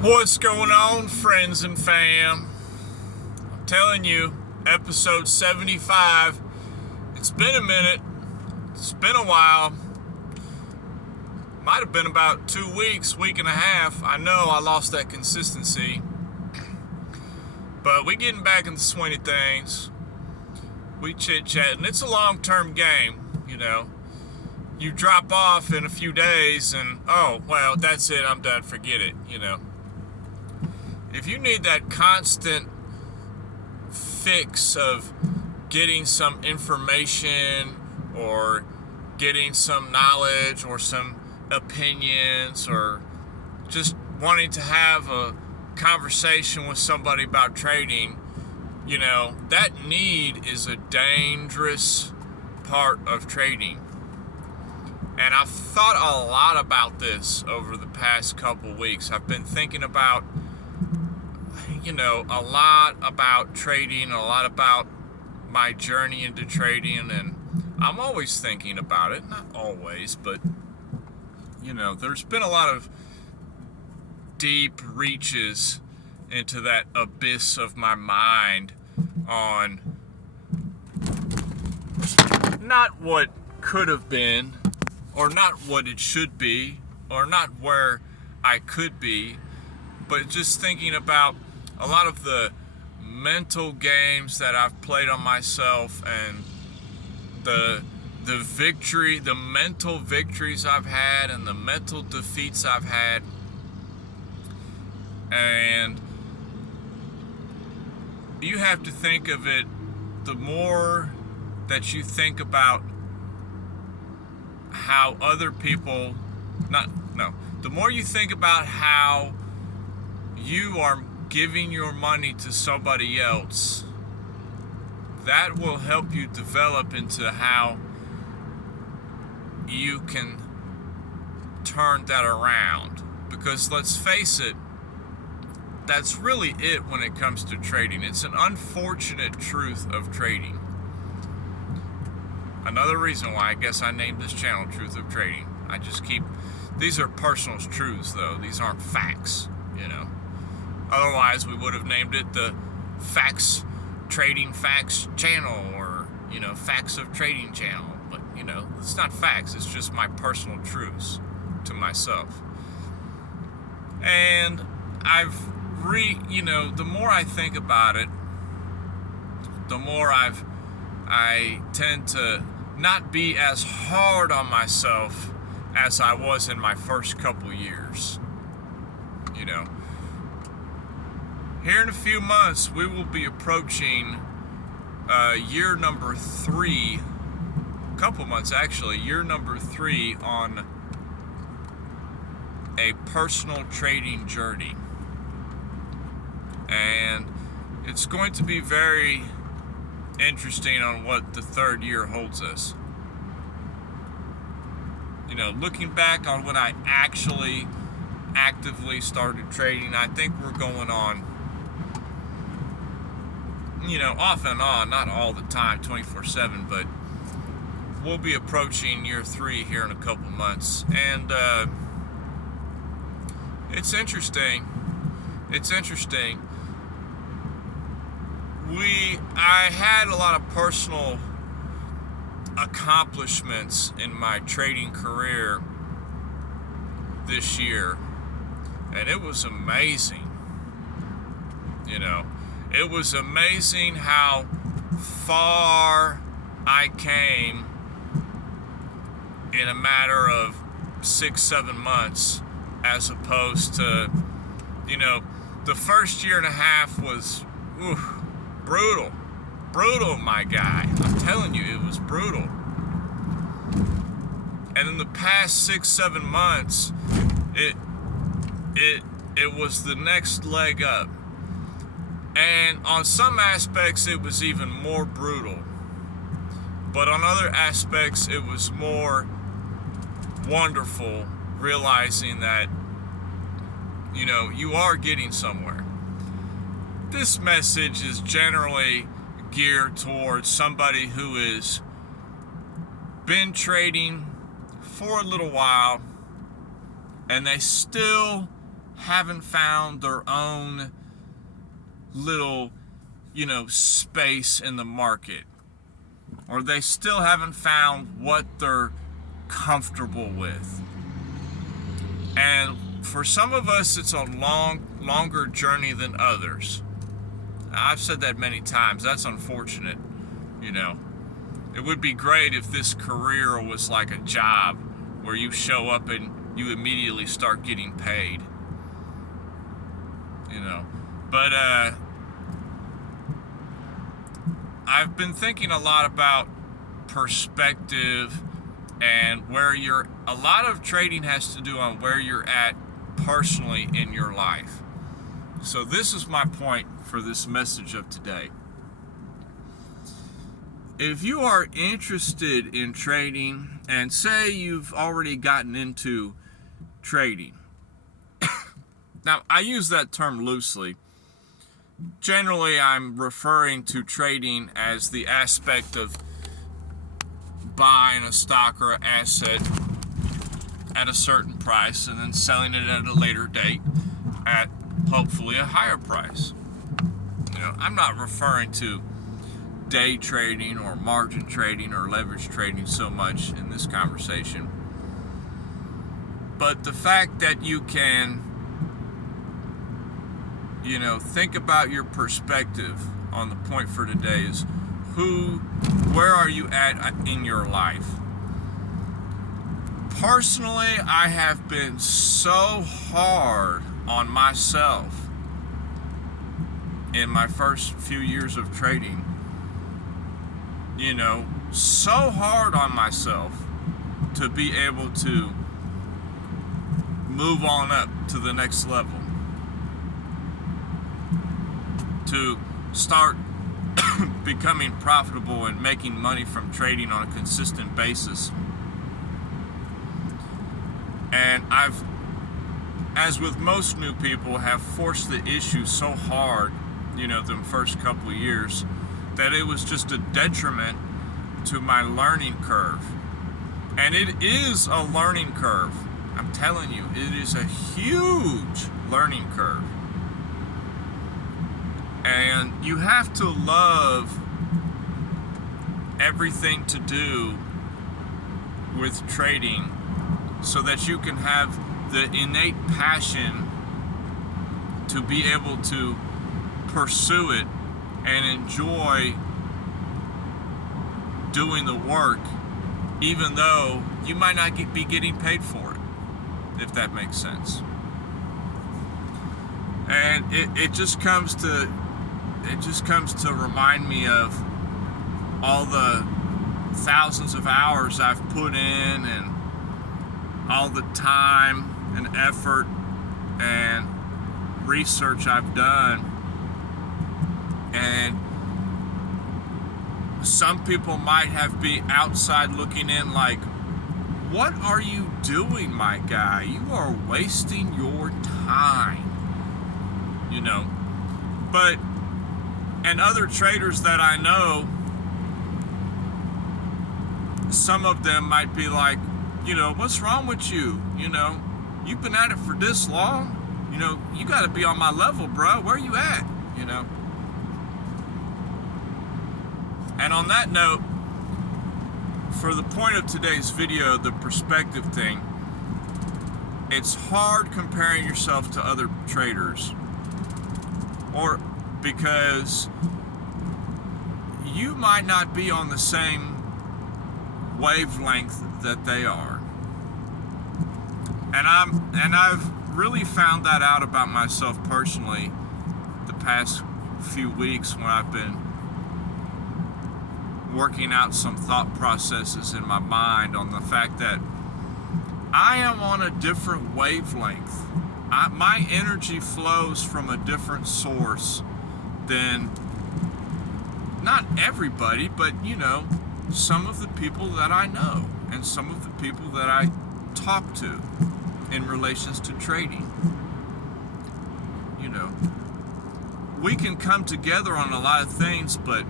What's going on, friends and fam? I'm telling you, episode 75. It's been a minute. It's been a while. Might have been about 2 weeks, week and a half. I know I lost that consistency. But we getting back in the swing of things. We chit-chatting. It's a long-term game, you know. You drop off in a few days and, oh, well, that's it. I'm done. Forget it, you know. If you need that constant fix of getting some information or getting some knowledge or some opinions or just wanting to have a conversation with somebody about trading, you know, that need is a dangerous part of trading. And I've thought a lot about this over the past couple weeks. I've been thinking about a lot about trading, a lot about my journey into trading, and I'm always thinking about it. Not always, but, there's been a lot of deep reaches into that abyss of my mind on not what could have been, or not what it should be, or not where I could be, but just thinking about a lot of the mental games that I've played on myself and the mental victories I've had and the mental defeats I've had. And you have to think of it, the more that you think about how other people, the more you think about how you are giving your money to somebody else, that will help you develop into how you can turn that around. Because let's face it, that's really it when it comes to trading. It's an unfortunate truth of trading. Another reason why I guess I named this channel Truth of Trading. These are personal truths though. These aren't facts, Otherwise, we would have named it the Trading Facts channel, or, Facts of Trading channel. But, it's not facts. It's just my personal truths to myself. And the more I think about it, the more I tend to not be as hard on myself as I was in my first couple years, Here in a few months, we will be approaching year number 3, a couple months actually, year number 3 on a personal trading journey. And it's going to be very interesting on what the third year holds us. Looking back on when I actually actively started trading, I think we're going on, off and on, not all the time, 24/7, but we'll be approaching year 3 here in a couple months. And it's interesting. I had a lot of personal accomplishments in my trading career this year, and it was amazing. It was amazing how far I came in a matter of 6-7 months, as opposed to, the first year and a half was brutal, my guy. I'm telling you, it was brutal. And in the past 6-7 months, it was the next leg up. And on some aspects, it was even more brutal. But on other aspects, it was more wonderful, realizing that, you are getting somewhere. This message is generally geared towards somebody who has been trading for a little while and they still haven't found their own little, space in the market, or they still haven't found what they're comfortable with. And for some of us, it's a longer journey than others. I've said that many times. That's unfortunate. It would be great if this career was like a job where you show up and you immediately start getting paid. But I've been thinking a lot about perspective and a lot of trading has to do on where you're at personally in your life. So this is my point for this message of today. If you are interested in trading, and say you've already gotten into trading, now I use that term loosely. Generally, I'm referring to trading as the aspect of buying a stock or an asset at a certain price and then selling it at a later date at hopefully a higher price. I'm not referring to day trading or margin trading or leverage trading so much in this conversation. But the fact that you can, think about your perspective on the point for today is where are you at in your life? Personally, I have been so hard on myself in my first few years of trading. So hard on myself to be able to move on up to the next level. To start becoming profitable and making money from trading on a consistent basis. And I've, as with most new people, have forced the issue so hard, the first couple of years, that it was just a detriment to my learning curve. And it is a learning curve. I'm telling you, it is a huge learning curve. And you have to love everything to do with trading so that you can have the innate passion to be able to pursue it and enjoy doing the work, even though you might not be getting paid for it, if that makes sense. And it just comes to remind me of all the thousands of hours I've put in and all the time and effort and research I've done. And some people might be outside looking in like, what are you doing, my guy? You are wasting your time. But, and other traders that I know, some of them might be like, what's wrong with you? You've been at it for this long. You got to be on my level, bro. Where you at? And on that note, for the point of today's video, the perspective thing, it's hard comparing yourself to other traders, or because you might not be on the same wavelength that they are. And I've really found that out about myself personally the past few weeks when I've been working out some thought processes in my mind on the fact that I am on a different wavelength. My energy flows from a different source than, not everybody, but some of the people that I know and some of the people that I talk to in relations to trading. We can come together on a lot of things, but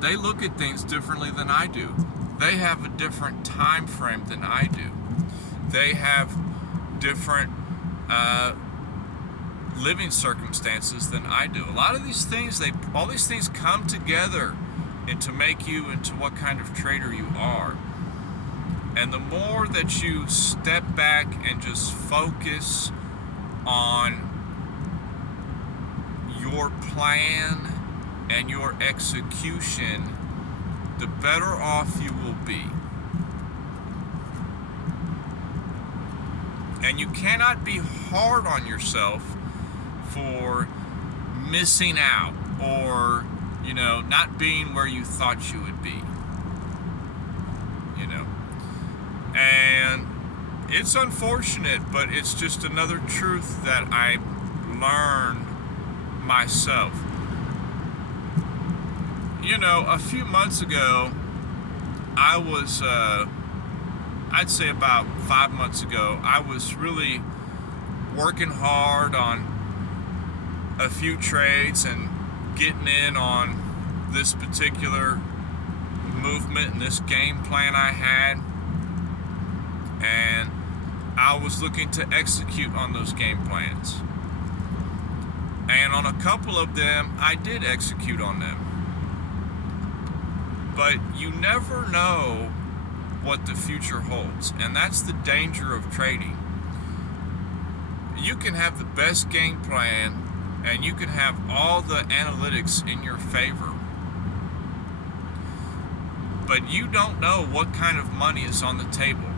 they look at things differently than I do. They have a different time frame than I do. They have different living circumstances than I do. A lot of these things, all these things come together to make you into what kind of trader you are. And the more that you step back and just focus on your plan and your execution, the better off you will be. And you cannot be hard on yourself for missing out or, not being where you thought you would be. And it's unfortunate, but it's just another truth that I learned myself. A few months ago, I was, I'd say about 5 months ago, I was really working hard on a few trades and getting in on this particular movement and this game plan I had. And I was looking to execute on those game plans. And on a couple of them, I did execute on them. But you never know what the future holds. And that's the danger of trading. You can have the best game plan and you can have all the analytics in your favor. But you don't know what kind of money is on the table.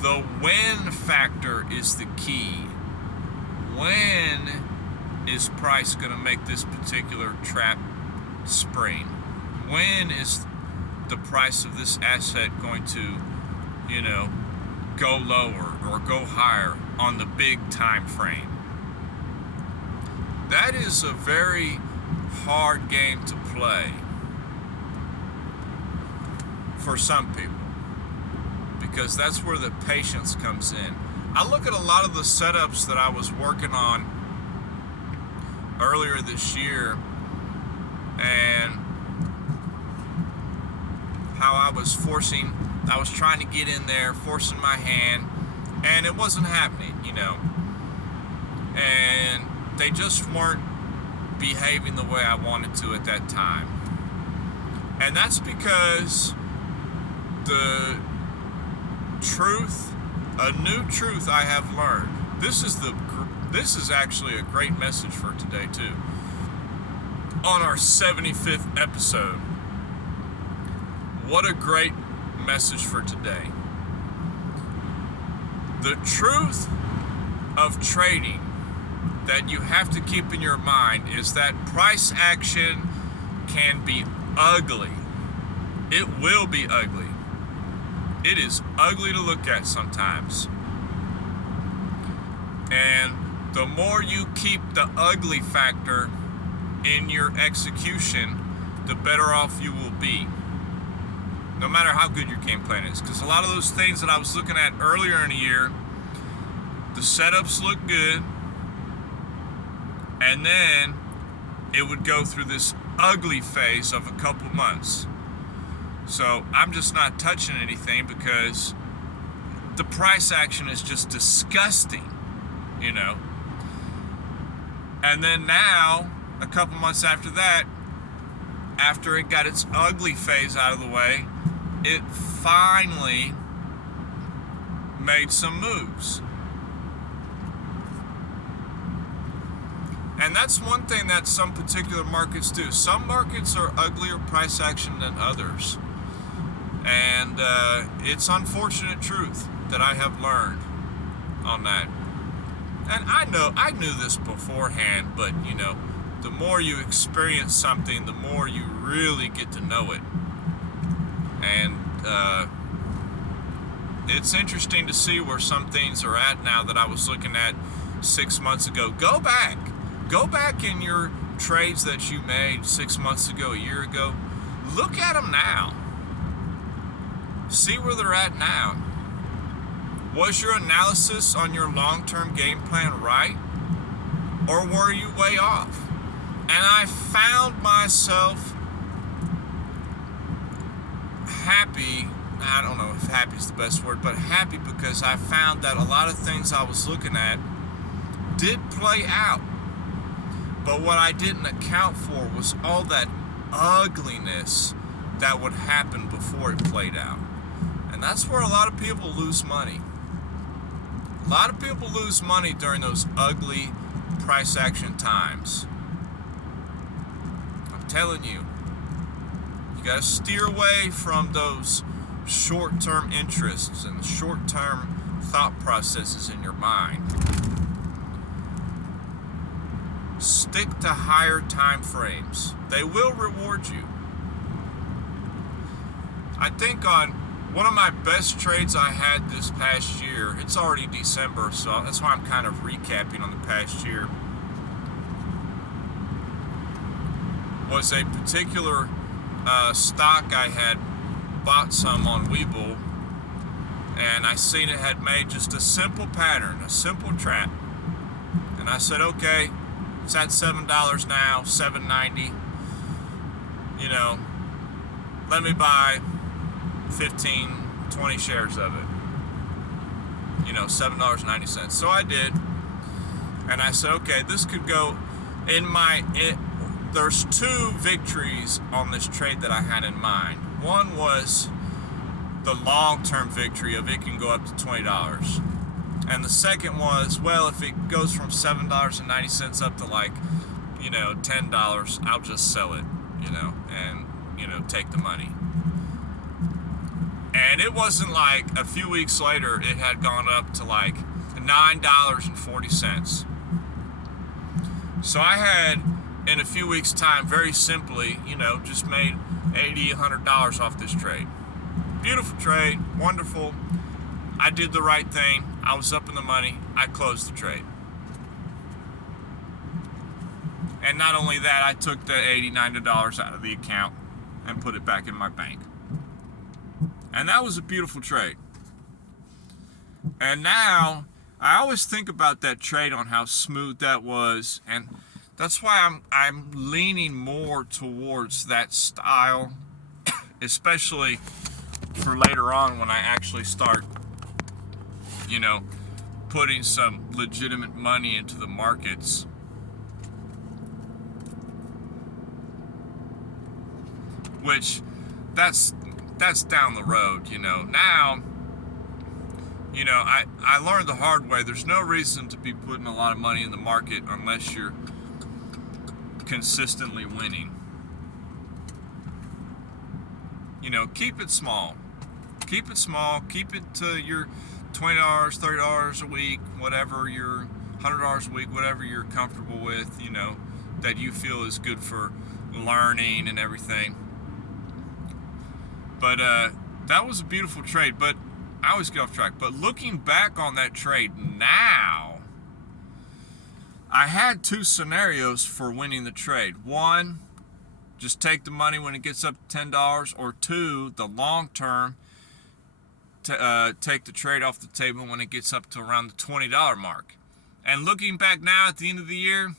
The when factor is the key. When is price going to make this particular trap spring? When is the price of this asset going to, go lower or go higher on the big time frame? That is a very hard game to play for some people, because that's where the patience comes in. I look at a lot of the setups that I was working on earlier this year and how I was trying to get in there, forcing my hand, and it wasn't happening, and they just weren't behaving the way I wanted to at that time. And that's because the truth, a new truth I have learned. This is actually a great message for today too. On our 75th episode. What a great message for today. The truth of trading that you have to keep in your mind is that price action can be ugly. It will be ugly. It is ugly to look at sometimes. And the more you keep the ugly factor in your execution, the better off you will be. No matter how good your game plan is. Because a lot of those things that I was looking at earlier in the year, the setups look good, and then it would go through this ugly phase of a couple months. So I'm just not touching anything because the price action is just disgusting, And then now, a couple months after that, after it got its ugly phase out of the way, it finally made some moves. And that's one thing that some particular markets do. Some markets are uglier price action than others. And it's unfortunate truth that I have learned on that. And I knew this beforehand, but the more you experience something, the more you really get to know it. And it's interesting to see where some things are at now that I was looking at 6 months ago. Go back in your trades that you made 6 months ago, a year ago. Look at them now. See where they're at now. Was your analysis on your long-term game plan right? Or were you way off? And I found myself happy I don't know if happy is the best word, but happy because I found that a lot of things I was looking at did play out. But what I didn't account for was all that ugliness that would happen before it played out. And that's where a lot of people lose money. A lot of people lose money during those ugly price action times. I'm telling you, you got to steer away from those short-term interests and short-term thought processes in your mind. Stick to higher time frames. They will reward you. I think on one of my best trades I had this past year, it's already December, so that's why I'm kind of recapping on the past year, was a particular stock I had bought some on Webull, and I seen it had made just a simple pattern, a simple trap, and I said, okay, it's at $7 now, $7.90, you know, let me buy 15, 20 shares of it, you know, $7.90. So I did, and I said, okay, this could go there's two victories on this trade that I had in mind. One was the long-term victory of it can go up to $20. And the second was, well, if it goes from $7.90 up to like, you know, $10, I'll just sell it, you know, and, you know, take the money. And it wasn't like a few weeks later it had gone up to like $9.40. So I had, in a few weeks' time, very simply, you know, just made $80, $100 off this trade. Beautiful trade, wonderful. I did the right thing. I was up in the money. I closed the trade. And not only that, I took the $80, $90 out of the account and put it back in my bank. And that was a beautiful trade. And now, I always think about that trade on how smooth that was, and that's why I'm leaning more towards that style, especially for later on when I actually start, you know, putting some legitimate money into the markets. Which, that's down the road, you know. Now, you know, I learned the hard way. There's no reason to be putting a lot of money in the market unless you're consistently winning. You know, keep it small. Keep it small. Keep it to your $20, $30 a week, whatever your $100 a week, whatever you're comfortable with, you know, that you feel is good for learning and everything. But that was a beautiful trade. But I always get off track. But looking back on that trade now, I had two scenarios for winning the trade. One, just take the money when it gets up to $10, or two, the long term, take the trade off the table when it gets up to around the $20 mark. And looking back now at the end of the year,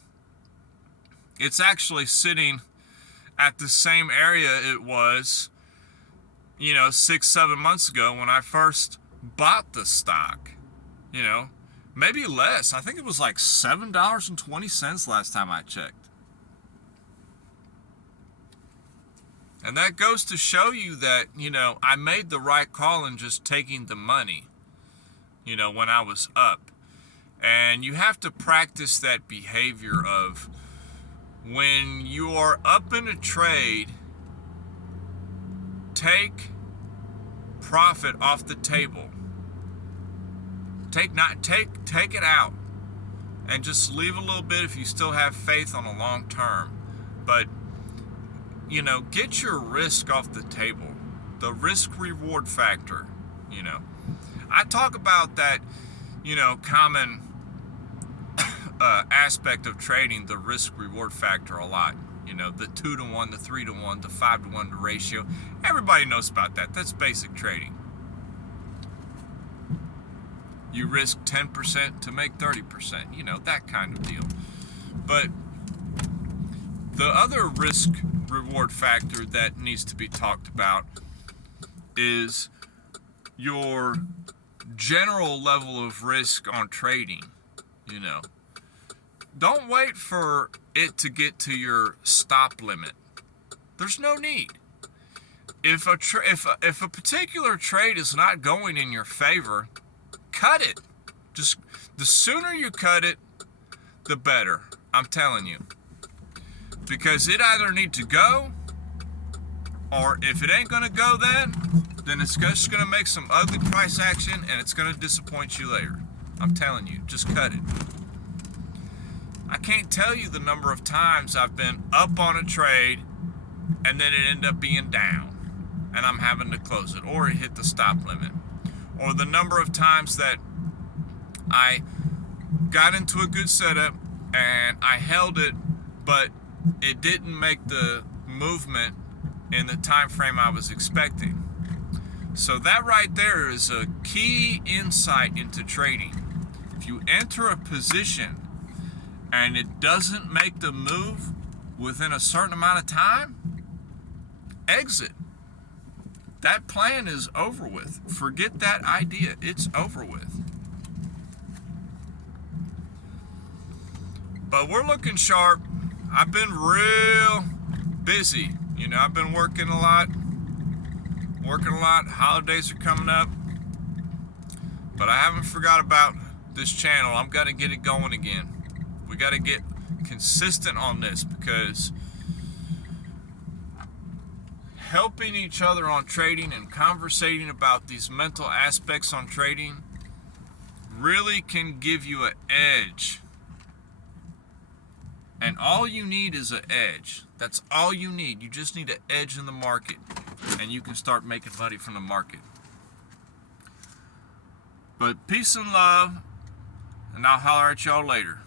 it's actually sitting at the same area it was, you know, 6-7 months ago when I first bought the stock, you know. Maybe less. I think it was like $7.20 last time I checked. And that goes to show you that, you know, I made the right call in just taking the money, you know, when I was up. And you have to practice that behavior of when you are up in a trade, take profit off the table. Take it out and just leave a little bit if you still have faith on a long term. But, you know, get your risk off the table. The risk reward factor, you know. I talk about that, you know, common aspect of trading, the risk reward factor, a lot. You know, the 2-to-1, the 3-to-1, the 5-to-1 ratio. Everybody knows about that. That's basic trading. You risk 10% to make 30%, you know, that kind of deal. But the other risk reward factor that needs to be talked about is your general level of risk on trading. You know, don't wait for it to get to your stop limit. There's no need. If a particular trade is not going in your favor, cut it. Just the sooner you cut it, the better. I'm telling you. Because it either need to go, or if it ain't gonna go then it's just gonna make some ugly price action and it's gonna disappoint you later. I'm telling you, just cut it. I can't tell you the number of times I've been up on a trade and then it ended up being down and I'm having to close it, or it hit the stop limit, or the number of times that I got into a good setup and I held it, but it didn't make the movement in the time frame I was expecting. So that right there is a key insight into trading. If you enter a position and it doesn't make the move within a certain amount of time, exit. That plan is over with. Forget that idea. It's over with. But we're looking sharp. I've been real busy. You know, I've been working a lot. Holidays are coming up. But I haven't forgot about this channel. I'm going to get it going again. We got to get consistent on this, because helping each other on trading and conversating about these mental aspects on trading really can give you an edge. And all you need is an edge. That's all you need. You just need an edge in the market, and you can start making money from the market. But peace and love, and I'll holler at y'all later.